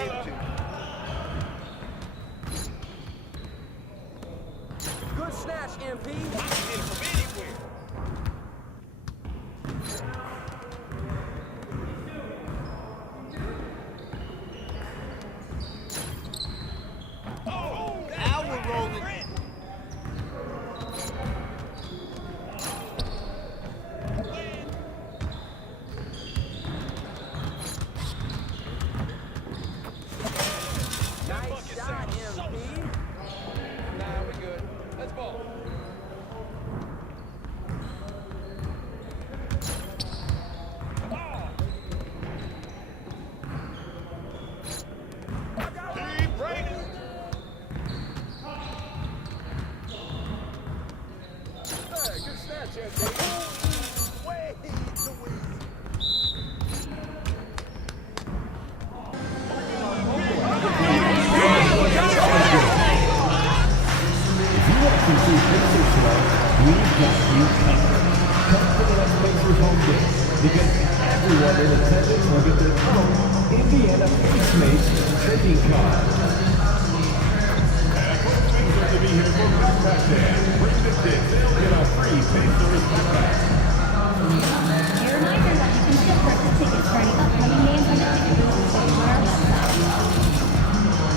into. Good snatch, MP. In from anywhere. Oh, now we're rolling. Nice shot, MP. Nah, we're good. Let's ball. Keep breaking. Hey, good snatch, MP. Way too easy. If you want to see Pacers tonight, we've got you covered. Come to the next Pacers home game because everyone in attendance will get their own Indiana Pace Mates trading card. Pacers to be here for Backpack Day. Bring the kids. They'll get a free Pacers backpack. A reminder that you can still purchase tickets for any upcoming games on the ticket booth or on our website.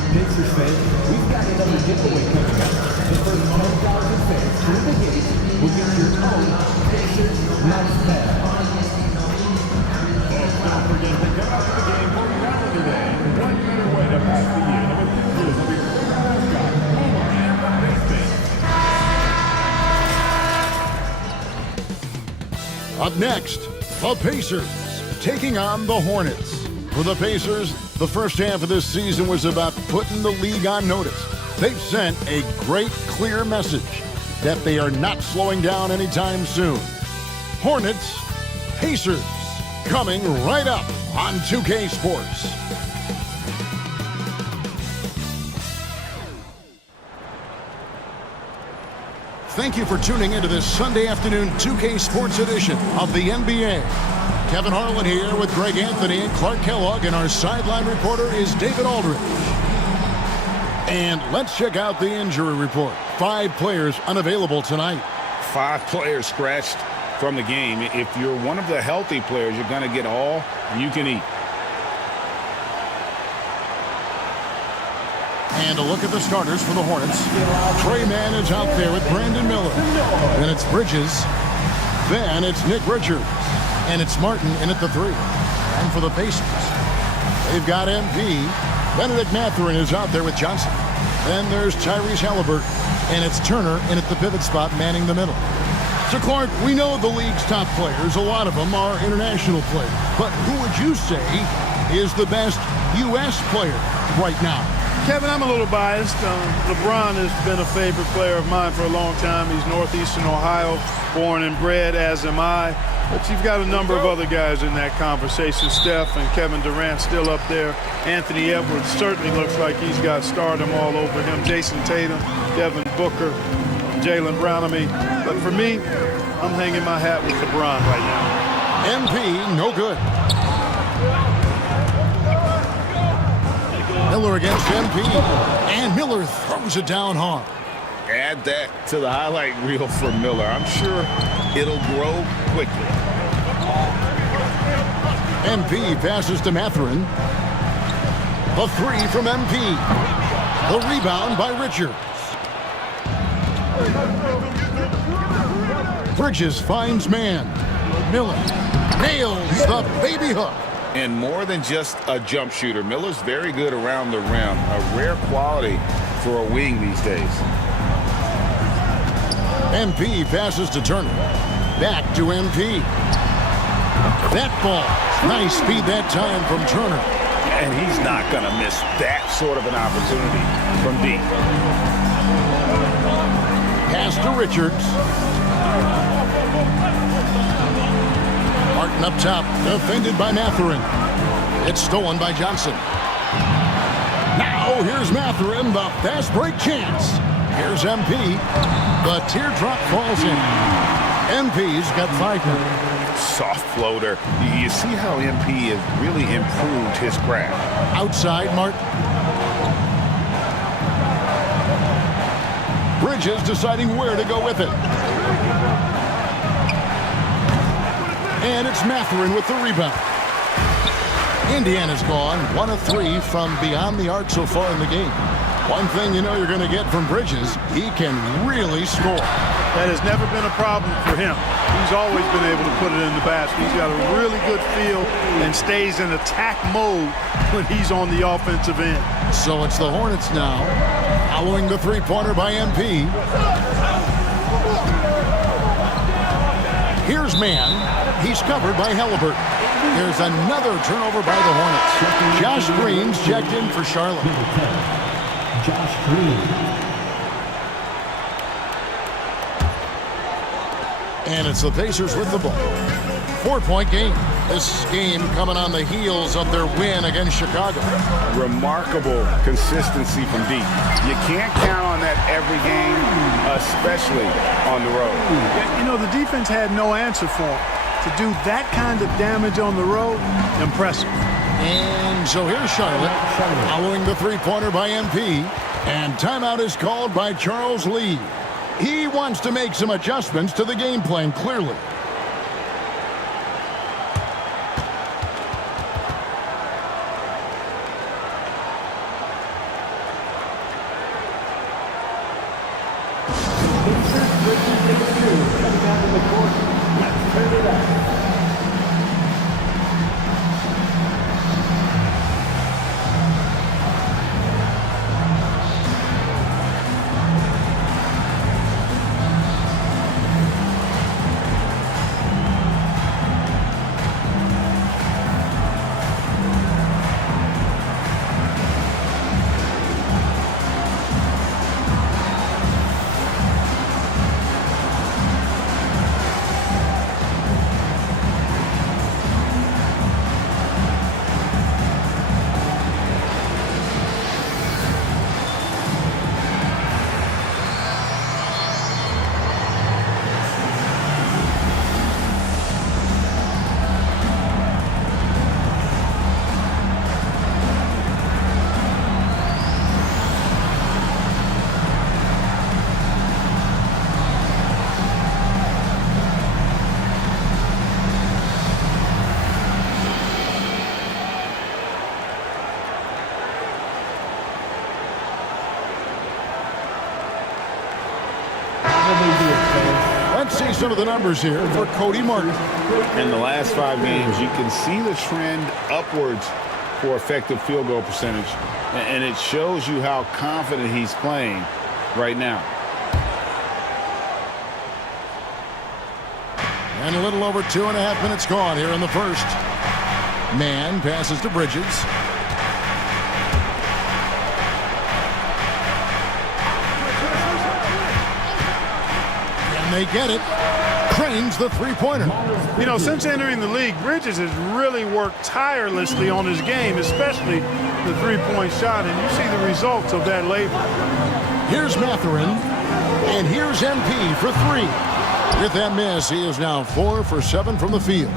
Pacers fans, we've got another giveaway coming up. The first 10,000 fans through the gate will get your own Pacers Nice Pad. Don't forget to come out to the game for Calendar Day. What better way to pass the year than with pictures of your favorite mascot, Homer, and the Pacers. Up next, the Pacers taking on the Hornets. For the Pacers, the first half of this season was about putting the league on notice. They've sent a great, clear message that they are not slowing down anytime soon. Hornets, Pacers, coming right up on 2K Sports. Thank you for tuning into this Sunday afternoon 2K Sports edition of the NBA. Kevin Harlan here with Greg Anthony and Clark Kellogg, and our sideline reporter is David Aldridge. And let's check out the injury report. 5 players unavailable tonight. 5 players scratched from the game. If you're one of the healthy players, you're going to get all you can eat. And a look at the starters for the Hornets. Trey Mann is out there with Brandon Miller. Then it's Bridges. Then it's Nick Richards. And it's Martin in at the 3. And for the Pacers, they've got MP. Benedict Mathurin is out there with Johnson. Then there's Tyrese Halliburton. And it's Turner in at the pivot spot, manning the middle. So, Clark, we know the league's top players. A lot of them are international players. But who would you say is the best U.S. player right now? Kevin, I'm a little biased. LeBron has been a favorite player of mine for a long time. He's Northeastern Ohio, born and bred, as am I. But you've got a number of other guys in that conversation. Steph and Kevin Durant still up there. Anthony Edwards certainly looks like he's got stardom all over him. Jason Tatum, Devin Booker, Jaylen Brown. But for me, I'm hanging my hat with LeBron right now. MP, no good. Miller against MP, and Miller throws it down hard. Add that to the highlight reel for Miller. I'm sure it'll grow quickly. MP passes to Mathurin. The 3 from MP. The rebound by Richards. Bridges finds man. Miller nails the baby hook. And more than just a jump shooter, Miller's very good around the rim. A rare quality for a wing these days. MP passes to Turner. Back to MP. That ball. Nice speed that time from Turner. And he's not going to miss that sort of an opportunity from deep. Pass to Richards. Martin up top, defended by Mathurin. It's stolen by Johnson. Now here's Mathurin, the fast break chance. Here's MP. The teardrop falls in. MP's got 5 now. soft floater. You see how MP has really improved his craft. Outside, Martin. Bridges deciding where to go with it. And it's Mathurin with the rebound. Indiana's gone 1 of 3 from beyond the arc so far in the game. One thing you know you're going to get from Bridges, he can really score. That has never been a problem for him. He's always been able to put it in the basket. He's got a really good feel and stays in attack mode when he's on the offensive end. So it's the Hornets now, following the three-pointer by MP. Here's Mann. He's covered by Halliburton. There's another turnover by the Hornets. Josh Green's checked in for Charlotte. Josh Green. And it's the Pacers with the ball. 4-point game. This game coming on the heels of their win against Chicago. Remarkable consistency from deep. You can't count on that every game, especially on the road. You know, the defense had no answer for him. To do that kind of damage on the road, impressive. And so here's Charlotte, following the three-pointer by MP. And timeout is called by Charles Lee. He wants to make some adjustments to the game plan, clearly. Coming down to the court. Let's turn it up. Let's see some of the numbers here for Cody Martin. In the last 5 games, you can see the trend upwards for effective field goal percentage, and it shows you how confident he's playing right now. And a little over 2.5 minutes gone here in the first. Mann passes to Bridges. And they get it. Cranes the three-pointer. You know, since entering the league, Bridges has really worked tirelessly on his game, especially the three-point shot, and you see the results of that labor. Here's Mathurin, and here's MP for 3. With that miss, he is now 4 for 7 from the field.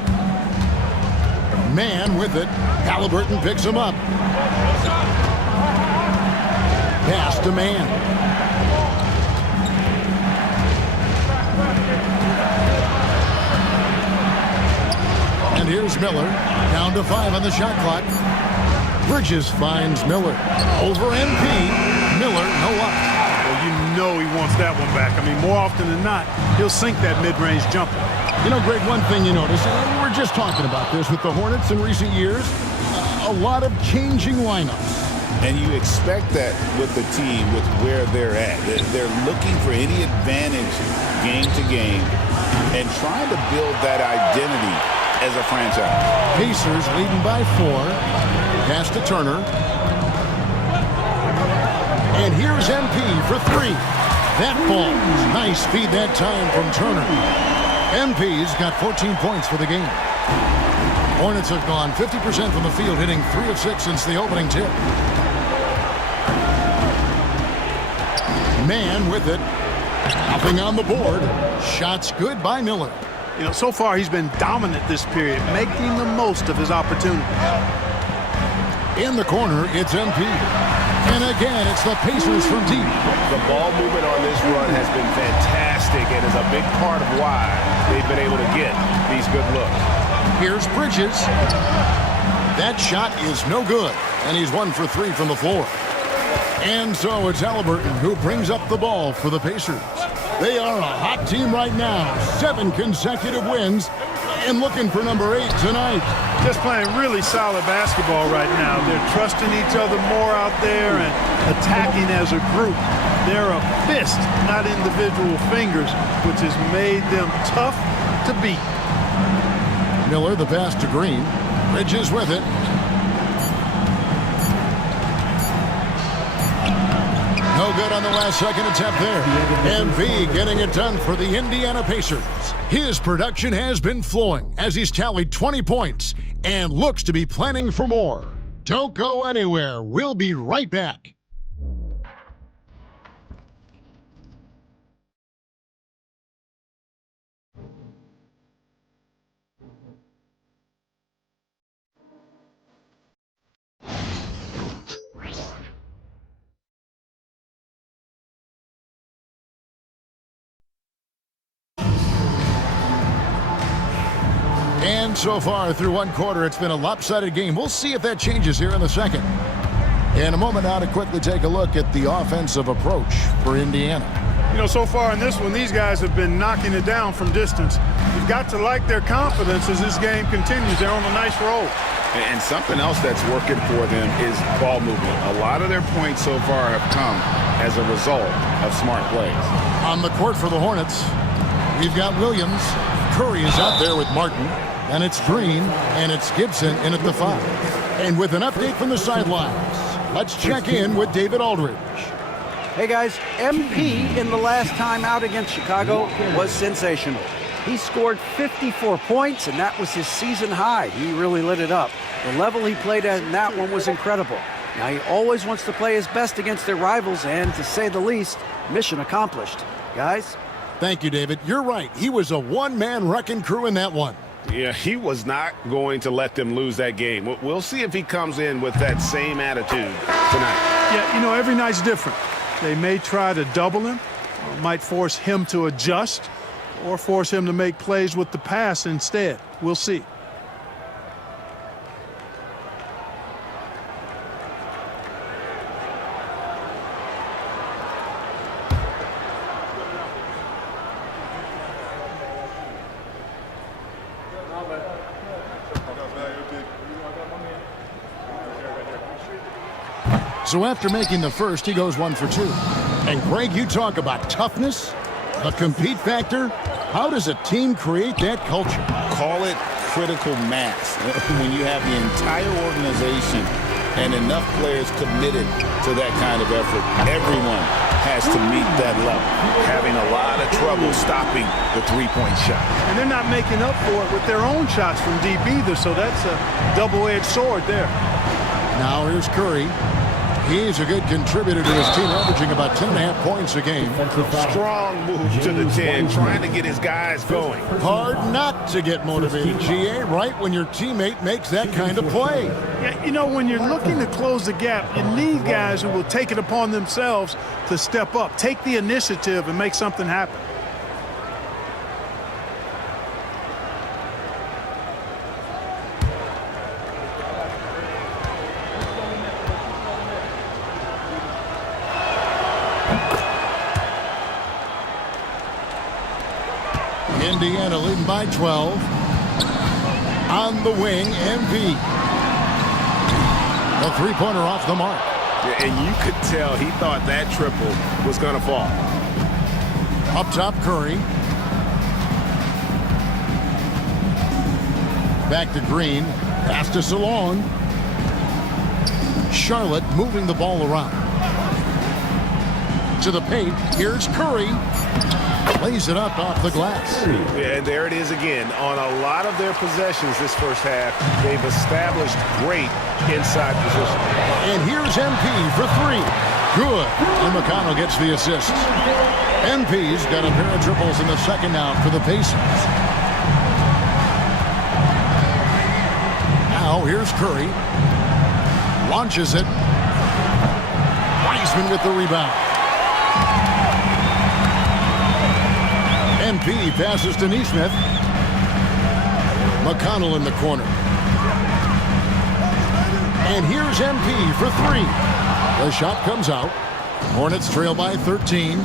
Mann with it. Halliburton picks him up. Pass to Mann. And here's Miller, down to 5 on the shot clock. Bridges finds Miller. Over MP. Miller, no luck. Well, you know he wants that one back. I mean, more often than not, he'll sink that mid-range jumper. You know, Greg, one thing you notice, and we were just talking about this with the Hornets in recent years, a lot of changing lineups. And you expect that with the team, with where they're at. They're looking for any advantage game to game and trying to build that identity as a franchise. Pacers leading by 4. Pass to Turner. And here's MP for 3. That ball. Nice feed that time from Turner. MP's got 14 points for the game. Hornets have gone 50% from the field, hitting 3 of 6 since the opening tip. Mann with it. Nothing on the board. Shots good by Miller. You know, so far he's been dominant this period, making the most of his opportunities. In the corner, it's MP. And again, it's the Pacers from deep. The ball movement on this run has been fantastic and is a big part of why they've been able to get these good looks. Here's Bridges. That shot is no good, and he's 1 for 3 from the floor. And so it's Halliburton who brings up the ball for the Pacers. They are a hot team right now. 7 consecutive wins and looking for number 8 tonight. Just playing really solid basketball right now. They're trusting each other more out there and attacking as a group. They're a fist, not individual fingers, which has made them tough to beat. Miller, the pass to Green. Bridges with it. No good on the last second attempt there. MV getting it done for the Indiana Pacers. His production has been flowing as he's tallied 20 points and looks to be planning for more. Don't go anywhere. We'll be right back. And so far through one quarter, it's been a lopsided game. We'll see if that changes here in the second. In a moment now to quickly take a look at the offensive approach for Indiana. You know, so far in this one, these guys have been knocking it down from distance. You've got to like their confidence as this game continues. They're on a nice roll. And something else that's working for them is ball movement. A lot of their points so far have come as a result of smart plays. On the court for the Hornets, we've got Williams. Curry is out there with Martin. And it's Green, and it's Gibson in at the 5. And with an update from the sidelines, let's check in with David Aldridge. Hey guys, MP in the last time out against Chicago was sensational. He scored 54 points, and that was his season high. He really lit it up. The level he played at in that one was incredible. Now he always wants to play his best against their rivals, and to say the least, mission accomplished. Guys? Thank you, David. You're right. He was a one-man wrecking crew in that one. Yeah, he was not going to let them lose that game. We'll see if he comes in with that same attitude tonight. Yeah, you know, every night's different. They may try to double him, or might force him to adjust, or force him to make plays with the pass instead. We'll see. So after making the first, he goes 1 for 2. And Greg, you talk about toughness, the compete factor. How does a team create that culture? Call it critical mass. When you have the entire organization and enough players committed to that kind of effort, everyone has to meet that level. Having a lot of trouble stopping the three-point shot. And they're not making up for it with their own shots from deep either, so that's a double-edged sword there. Now here's Curry. He's a good contributor to his team, averaging about 10.5 points a game. Strong move to the 10, trying to get his guys going. Hard not to get motivated, GA, right when your teammate makes that kind of play. Yeah, you know, when you're looking to close the gap, you need guys who will take it upon themselves to step up, take the initiative, and make something happen. Indiana leading by 12. On the wing, MP. A three-pointer off the mark. Yeah, and you could tell he thought that triple was going to fall. Up top, Curry. Back to Green. Pass to Salon. Charlotte moving the ball around. To the paint. Here's Curry. Lays it up off the glass. Yeah, and there it is again. On a lot of their possessions this first half, they've established great inside position. And here's MP for 3. Good. And McConnell gets the assist. MP's got a pair of triples in the second out for the Pacers. Now here's Curry. Launches it. Wiseman with the rebound. MP passes to Neesmith. McConnell in the corner. And here's MP for three. The shot comes out. Hornets trail by 13.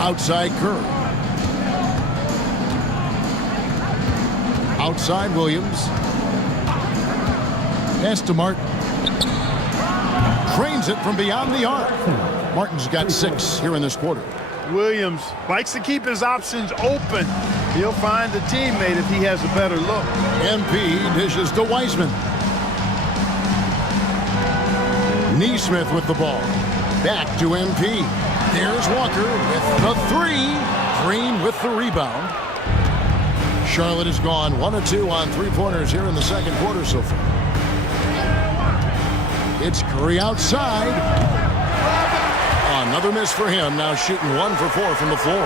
Outside Curry. Outside Williams. Pass to Martin. Trains it from beyond the arc. Martin's got 6 here in this quarter. Williams likes to keep his options open. He'll find a teammate if he has a better look. MP dishes to Wiseman. Neesmith with the ball. Back to MP. There's Walker with the 3. Green with the rebound. Charlotte has gone 1 of 2 on 3-pointers here in the second quarter so far. It's Curry outside. Another miss for him, now shooting 1 for 4 from the floor.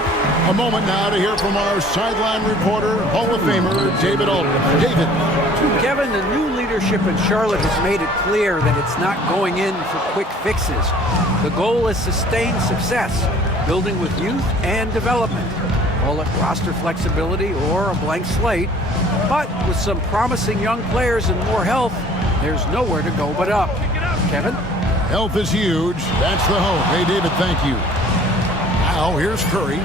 A moment now to hear from our sideline reporter, Hall of Famer David Aldridge. David. Kevin, the new leadership in Charlotte has made it clear that it's not going in for quick fixes. The goal is sustained success, building with youth and development. Call it roster flexibility or a blank slate. But with some promising young players and more health, there's nowhere to go but up. Kevin? Health is huge. That's the hope. Hey, David, thank you. Now, here's Curry.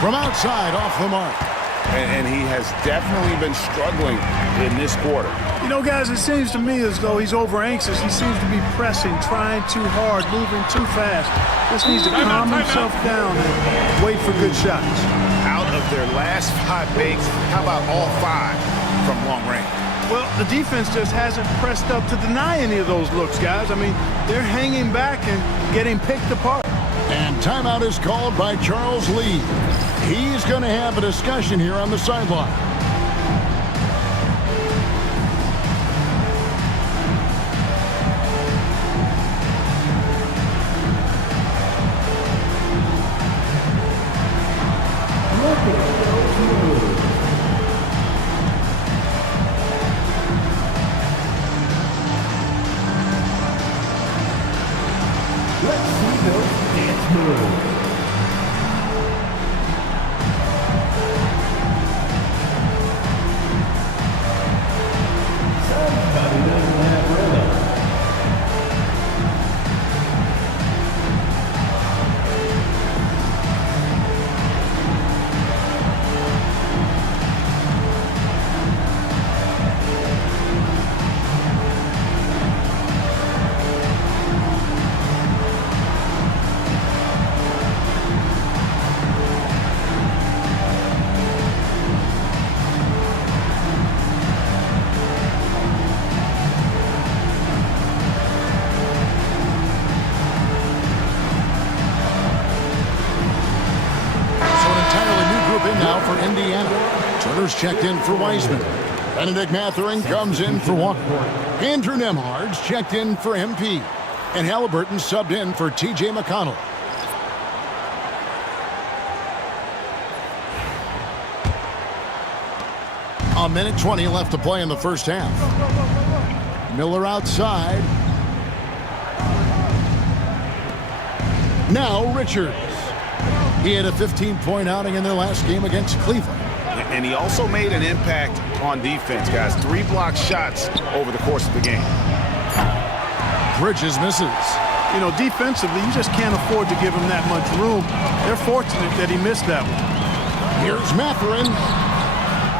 From outside, off the mark. And he has definitely been struggling in this quarter. You know, guys, it seems to me as though he's over anxious. He seems to be pressing, trying too hard, moving too fast. Just needs to calm himself down and wait for good shots. Out of their last 5 makes, how about all 5 from long range? Well, the defense just hasn't pressed up to deny any of those looks, guys. I mean, they're hanging back and getting picked apart. And timeout is called by Charles Lee. He's going to have a discussion here on the sideline. Let's see those dance moves. Somebody doesn't have rhythm. Turner's checked in for Wiseman. Benedict Mathurin comes in for Walker. Andrew Nembhard's checked in for MP. And Halliburton subbed in for T.J. McConnell. A minute 20 left to play in the first half. Miller outside. Now Richards. He had a 15-point outing in their last game against Cleveland. And he also made an impact on defense, guys. 3 blocked shots over the course of the game. Bridges misses. You know, defensively, you just can't afford to give him that much room. They're fortunate that he missed that one. Here's Mathurin.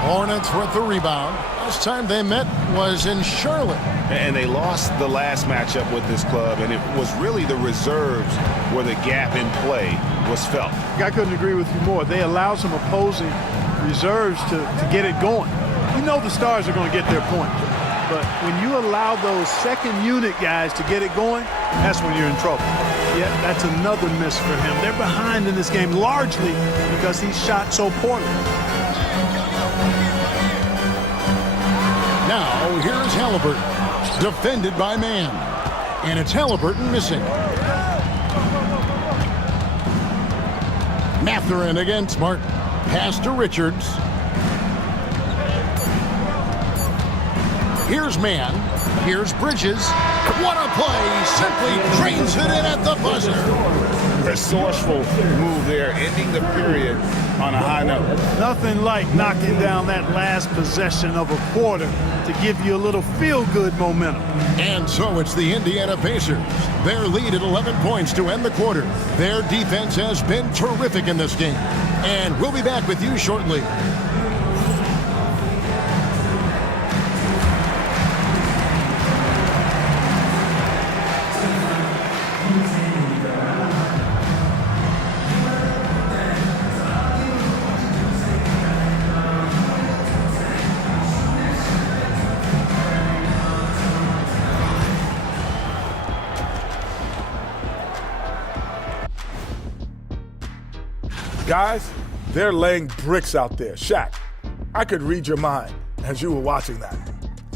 Hornets with the rebound. Last time they met was in Charlotte. And they lost the last matchup with this club, and it was really the reserves where the gap in play was felt. I couldn't agree with you more. They allow some opposing reserves to get it going. You know the stars are going to get their point. But when you allow those second unit guys to get it going, that's when you're in trouble. Yeah, that's another miss for him. They're behind in this game largely because he shot so poorly. Now, here's Halliburton, defended by Mann. And it's Halliburton missing. Mathurin against Martin. Pass to Richards. Here's Mann. Here's Bridges. What a play. Simply drains it in at the buzzer. Resourceful move there, ending the period on a high note. Nothing like knocking down that last possession of a quarter to give you a little feel-good momentum. And so it's the Indiana Pacers. Their lead at 11 points to end the quarter. Their defense has been terrific in this game. And we'll be back with you shortly. Guys, they're laying bricks out there. Shaq, I could read your mind as you were watching that.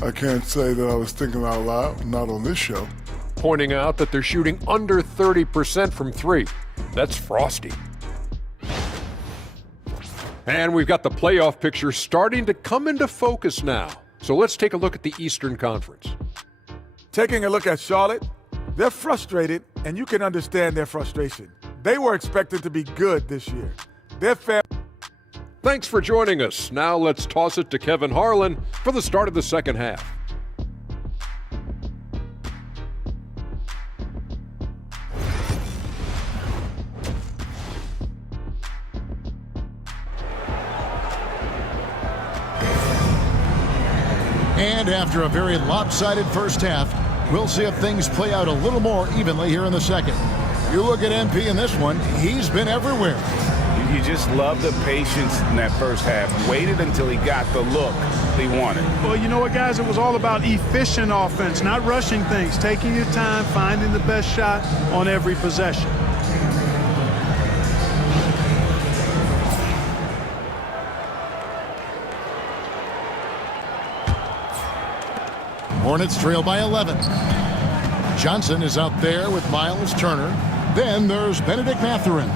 I can't say that I was thinking out loud, not on this show. Pointing out that they're shooting under 30% from three. That's frosty. And we've got the playoff picture starting to come into focus now. So let's take a look at the Eastern Conference. Taking a look at Charlotte, they're frustrated, and you can understand their frustration. They were expected to be good this year. Thanks for joining us. Now let's toss it to Kevin Harlan for the start of the second half. And after a very lopsided first half, we'll see if things play out a little more evenly here in the second. You look at MP in this one, he's been everywhere. You just love the patience in that first half. Waited until he got the look he wanted. Well, you know what, guys? It was all about efficient offense, not rushing things, taking your time, finding the best shot on every possession. Hornets trail by 11. Johnson is out there with Miles Turner. Then there's Benedict Mathurin.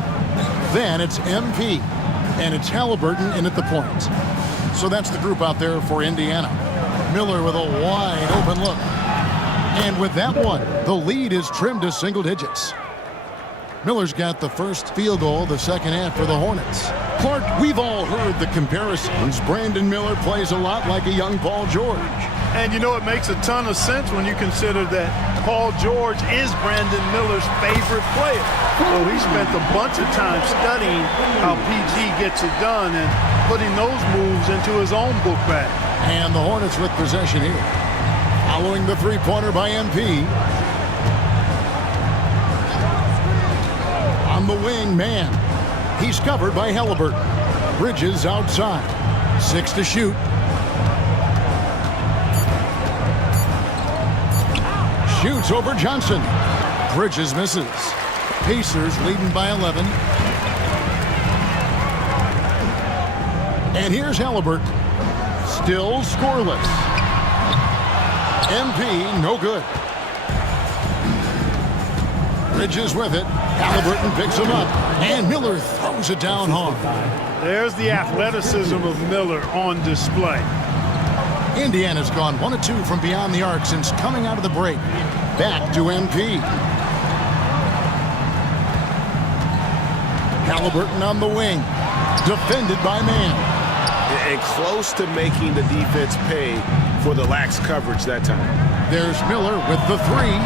Then it's MP. And it's Halliburton in at the point. So that's the group out there for Indiana. Miller with a wide open look. And with that one, the lead is trimmed to single digits. Miller's got the first field goal of the second half for the Hornets. Clark, we've all heard the comparisons. Brandon Miller plays a lot like a young Paul George. And you know, it makes a ton of sense when you consider that Paul George is Brandon Miller's favorite player. So he spent a bunch of time studying how PG gets it done and putting those moves into his own book bag. And the Hornets with possession here. Following the three-pointer by MP. On the wing, Mann. He's covered by Halliburton. Bridges outside. 6 to shoot. Shoots over Johnson. Bridges misses. Pacers leading by 11. And here's Halliburton. Still scoreless. MP, no good. Bridges with it. Halliburton picks him up. And Miller throws it down hard. There's the athleticism of Miller on display. Indiana's gone 1 of 2 from beyond the arc since coming out of the break. Back to MP. Halliburton on the wing. Defended by Mann. And close to making the defense pay for the lax coverage that time. There's Miller with the 3.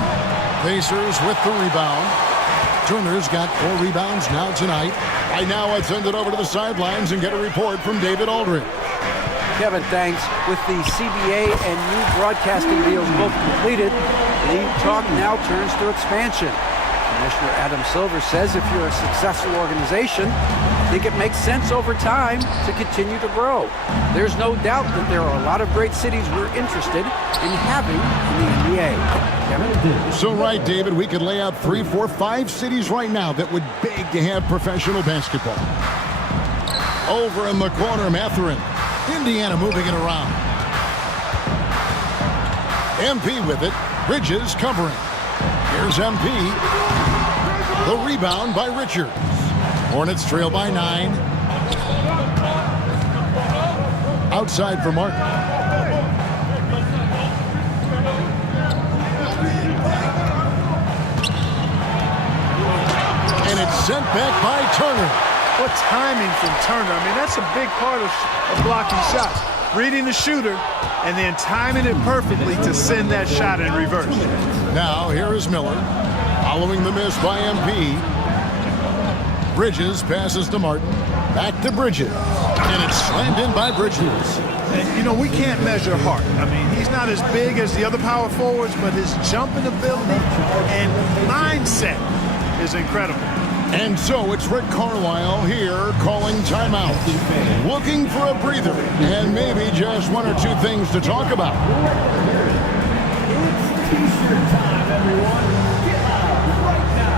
Pacers with the rebound. Turner's got 4 rebounds now tonight. Right now, I'd send it over to the sidelines and get a report from David Aldridge. Kevin, thanks. With the CBA and new broadcasting deals both completed, league talk now turns to expansion. Commissioner Adam Silver says if you're a successful organization, I think it makes sense over time to continue to grow. There's no doubt that there are a lot of great cities we're interested in having in the NBA. Kevin? So right, David, we could lay out 3, 4, 5 cities right now that would beg to have professional basketball. Over in the corner, Mathurin. Indiana moving it around. MP with it. Bridges covering. Here's MP. The rebound by Richards. Hornets trail by 9. Outside for Martin. And it's sent back by Turner. What timing from Turner. I mean, that's a big part of blocking shots. Reading the shooter and then timing it perfectly to send that shot in reverse. Now, here is Miller. Following the miss by MP. Bridges passes to Martin. Back to Bridges. And it's slammed in by Bridges. And, you know, we can't measure Hart. I mean, he's not as big as the other power forwards, but his jumping ability and mindset is incredible. And so it's Rick Carlisle here calling timeout. Looking for a breather and maybe just one or two things to talk about. It's T-shirt time, everyone. Get out right now.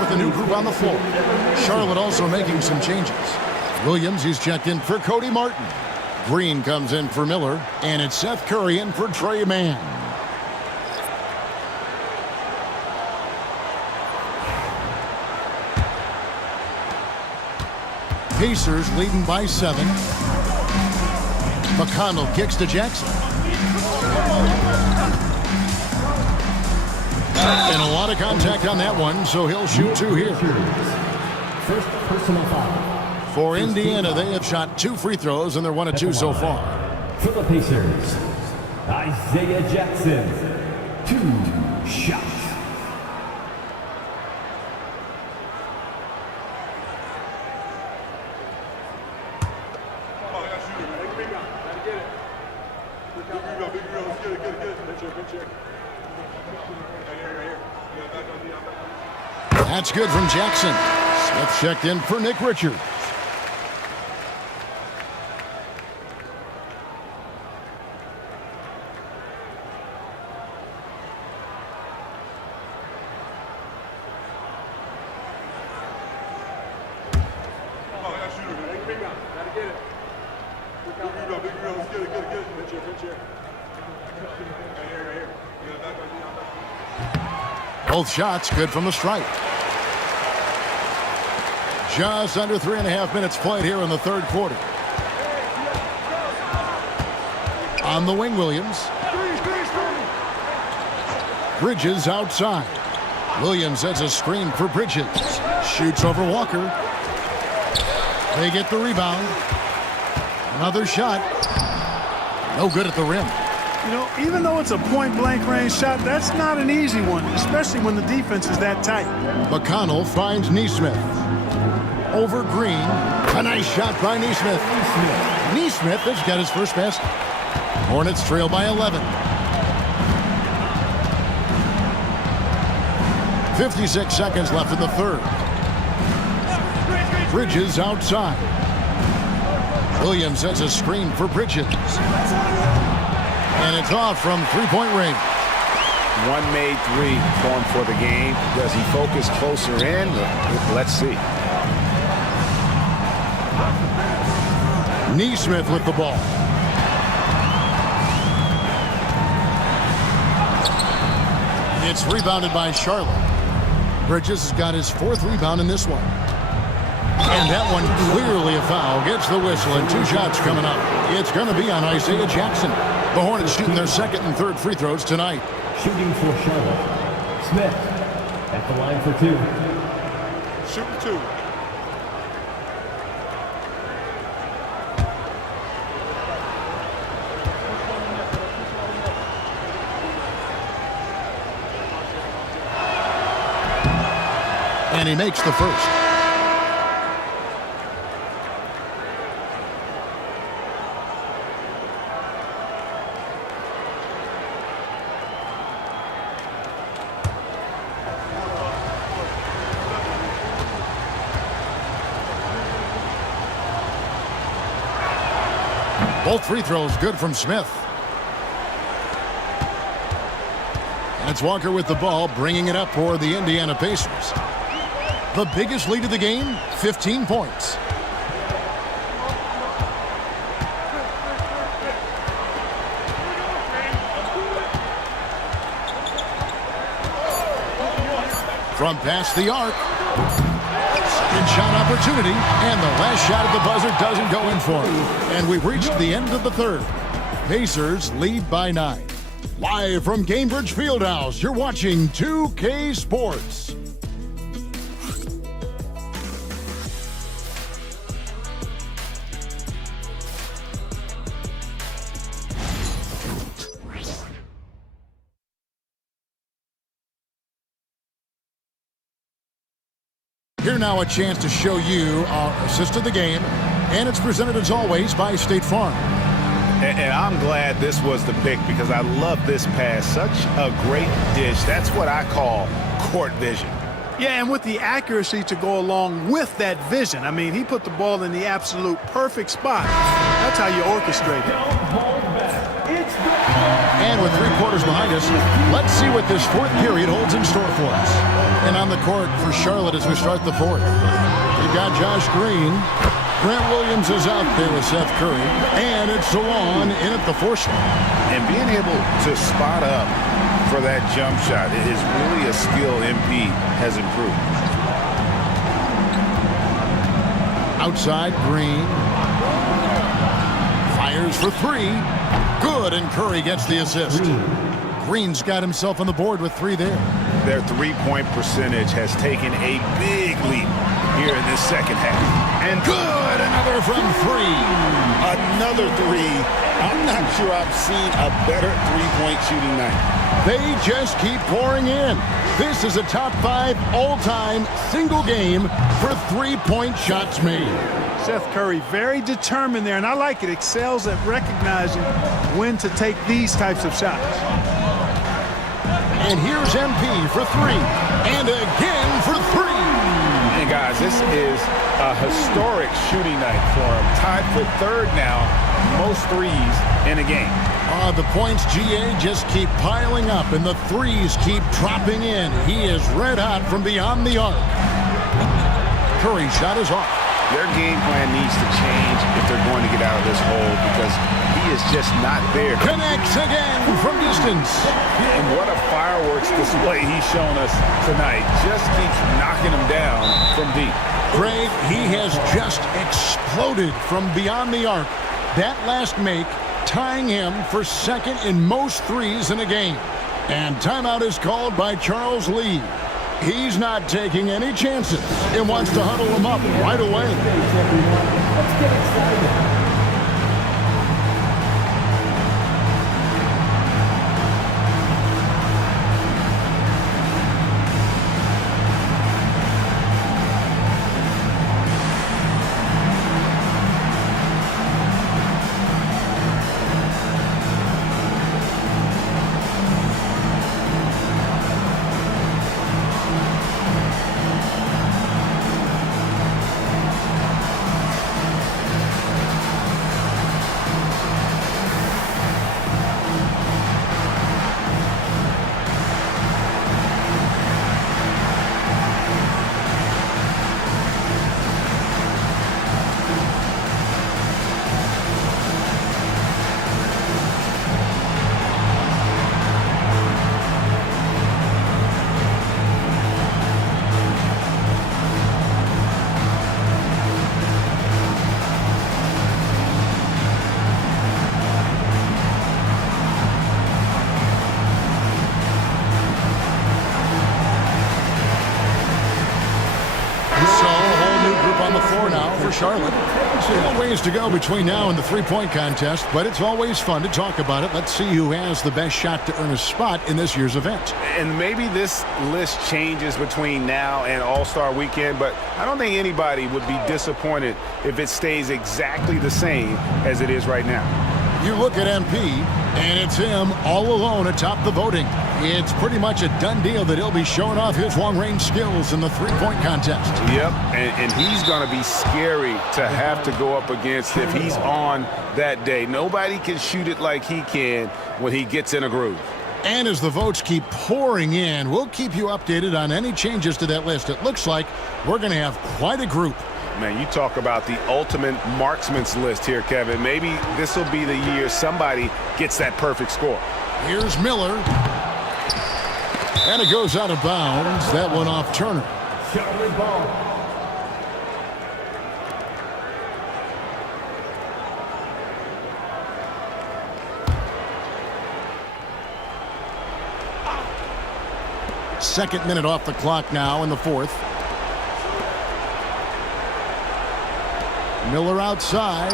With a new group on the floor. Charlotte also making some changes. Williams, he's checked in for Cody Martin. Green comes in for Miller. And it's Seth Curry in for Trey Mann. Pacers leading by 7. McConnell kicks to Jackson. And a lot of contact on that one, so he'll shoot 2 here. First personal foul. For Indiana, they have shot 2 free throws, and they're 1 of 2 so far. For the Pacers, Isaiah Jackson, 2 shots. That's good from Jackson. Smith checked in for Nick Richards. Both shots good from the stripe. Just under 3.5 minutes played here in the third quarter. On the wing, Williams. Bridges outside. Williams has a screen for Bridges. Shoots over Walker. They get the rebound. Another shot. No good at the rim. You know, even though it's a point-blank range shot, that's not an easy one, especially when the defense is that tight. McConnell finds Nesmith. Over Green. A nice shot by Nesmith. Nesmith has got his first basket. Hornets trail by 11. 56 seconds left in the third. Bridges outside. Williams has a screen for Bridges. And it's off from three-point range. One made 3 for him for the game. Does he focus closer in? Let's see. Nesmith with the ball. It's rebounded by Charlotte. Bridges has got his 4th rebound in this one. And that one clearly a foul. Gets the whistle and 2 shots coming up. It's going to be on Isaiah Jackson. The Hornets shooting their 2nd and 3rd free throws tonight. Shooting for Charlotte, Smith at the line for 2. Shooting 2. And he makes the first. Both free throws good from Smith. And it's Walker with the ball, bringing it up for the Indiana Pacers. The biggest lead of the game, 15 points. From past the arc. Second shot opportunity, and the last shot at the buzzer doesn't go in for him. And we've reached the end of the third. Pacers lead by 9. Live from Gainbridge Fieldhouse, you're watching 2K Sports. Here now a chance to show you our assist of the game, and it's presented as always by State Farm. And I'm glad this was the pick because I love this pass. Such a great dish. That's what I call court vision. Yeah, and with the accuracy to go along with that vision. I mean, he put the ball in the absolute perfect spot. That's how you orchestrate it. And with 3 quarters behind us, let's see what this fourth period holds in store for us. And on the court for Charlotte as we start the fourth. We've got Josh Green. Grant Williams is out there with Seth Curry. And it's Salon in at the 4th spot. And being able to spot up for that jump shot is really a skill MP has improved. Outside, Green. Fires for 3. Good, and Curry gets the assist. Green's got himself on the board with 3 there. Their three-point percentage has taken a big leap here in this second half. And good, another from 3. Another 3. I'm not sure I've seen a better three-point shooting night. They just keep pouring in. This is a top 5 all-time single game for three-point shots made. Seth Curry very determined there, and I like it. Excels at recognizing when to take these types of shots. And here's MP for 3. And again for 3. And guys, this is a historic shooting night for him. Tied for 3rd now, most threes in a game. The points, GA, just keep piling up, and the threes keep dropping in. He is red hot from beyond the arc. Curry's shot is off. Their game plan needs to change if they're going to get out of this hole because he is just not there. Connects again from distance. And what a fireworks display he's shown us tonight. Just keeps knocking them down from deep. Greg, he has just exploded from beyond the arc. That last make tying him for 2nd in most threes in a game. And timeout is called by Charles Lee. He's not taking any chances and wants to huddle him up right away. Let's get excited. for Charlotte. Still ways to go between now and the three-point contest, but it's always fun to talk about it. Let's see who has the best shot to earn a spot in this year's event. And maybe this list changes between now and All-Star Weekend, but I don't think anybody would be disappointed if it stays exactly the same as it is right now. You look at MP, and it's him all alone atop the voting. It's pretty much a done deal that he'll be showing off his long-range skills in the three-point contest. Yep, and he's going to be scary to have to go up against if he's on that day. Nobody can shoot it like he can when he gets in a groove. And as the votes keep pouring in, we'll keep you updated on any changes to that list. It looks like we're going to have quite a group. Man, you talk about the ultimate marksman's list here, Kevin. Maybe this will be the year somebody gets that perfect score. Here's Miller. And it goes out of bounds. That one off Turner. Charlotte ball. Second minute off the clock now in the fourth. Miller outside.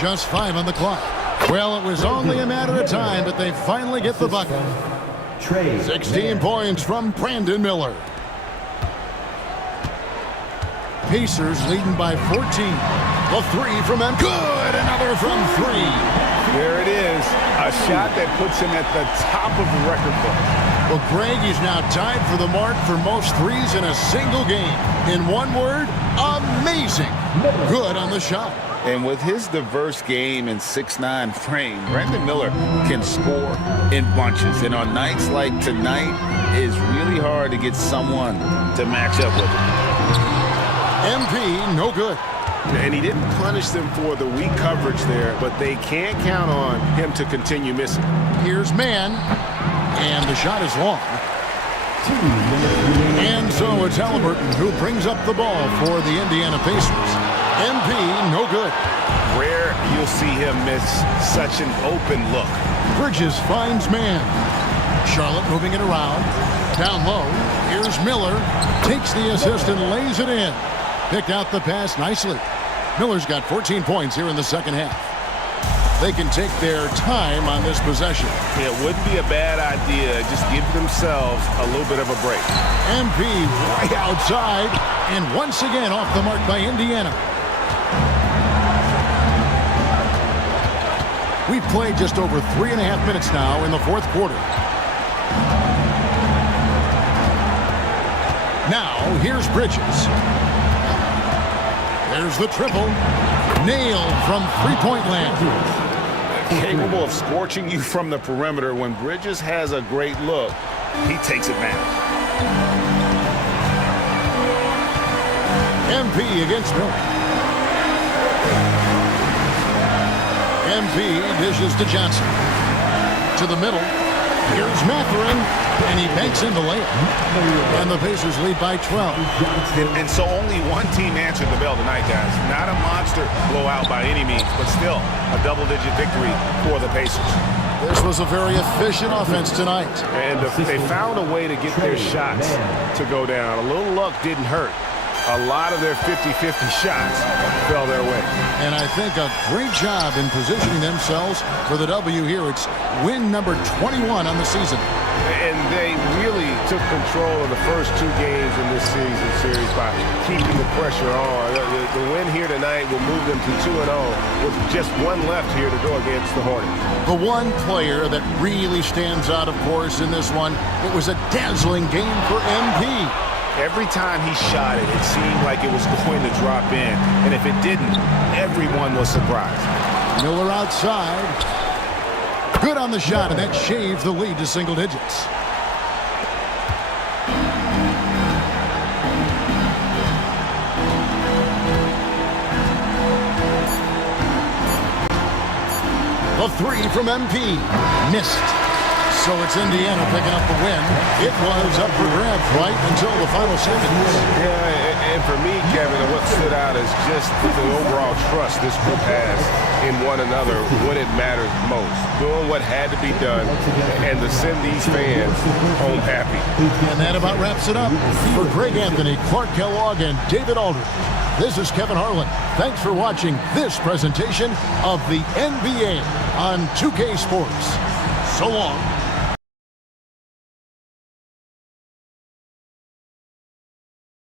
Just 5 on the clock. Well, it was only a matter of time, but they finally get the bucket. 16 points from Brandon Miller. Pacers leading by 14. The three from M. Good! Another from 3. There it is. A shot that puts him at the top of the record book. Well, Greg, he's now tied for the mark for most threes in a single game. In one word, amazing. Good on the shot. And with his diverse game and 6'9" frame, Brandon Miller can score in bunches. And on nights like tonight, it's really hard to get someone to match up with him. MP, no good. And he didn't punish them for the weak coverage there, but they can't count on him to continue missing. Here's Mann, and the shot is long. And so it's Halliburton who brings up the ball for the Indiana Pacers. MP, no good. Rare you'll see him miss such an open look. Bridges finds Mann. Charlotte moving it around. Down low. Here's Miller. Takes the assist and lays it in. Picked out the pass nicely. Miller's got 14 points here in the second half. They can take their time on this possession. It wouldn't be a bad idea. Just give themselves a little bit of a break. MP right outside. And once again off the mark by Indiana. We've played just over 3.5 minutes now in the fourth quarter. Now, here's Bridges. There's the triple. Nailed from three-point land. Capable of scorching you from the perimeter. When Bridges has a great look, he takes advantage. MP against Miller. MP dishes to Johnson. To the middle. Here's Mathurin, and he banks in the layup. And the Pacers lead by 12. And so only one team answered the bell tonight, guys. Not a monster blowout by any means, but still a double-digit victory for the Pacers. This was a very efficient offense tonight. And they found a way to get their shots to go down. A little luck didn't hurt. A lot of their 50-50 shots fell their way. And I think a great job in positioning themselves for the W here. It's win number 21 on the season. And they really took control of the first 2 games in this series by keeping the pressure on. The win here tonight will move them to 2-0 with just one left here to go against the Hornets. The one player that really stands out, of course, in this one, it was a dazzling game for MP. Every time he shot it, it seemed like it was going to drop in. And if it didn't, everyone was surprised. Miller outside. Good on the shot, and that shaves the lead to single digits. The three from MP. Missed. So it's Indiana picking up the win. It was up for grabs right until the final second. Yeah, and for me, Kevin, what stood out is just the overall trust this group has in one another when it matters most. Doing what had to be done and to send these fans home happy. And that about wraps it up. For Greg Anthony, Clark Kellogg, and David Aldridge, this is Kevin Harlan. Thanks for watching this presentation of the NBA on 2K Sports. So long.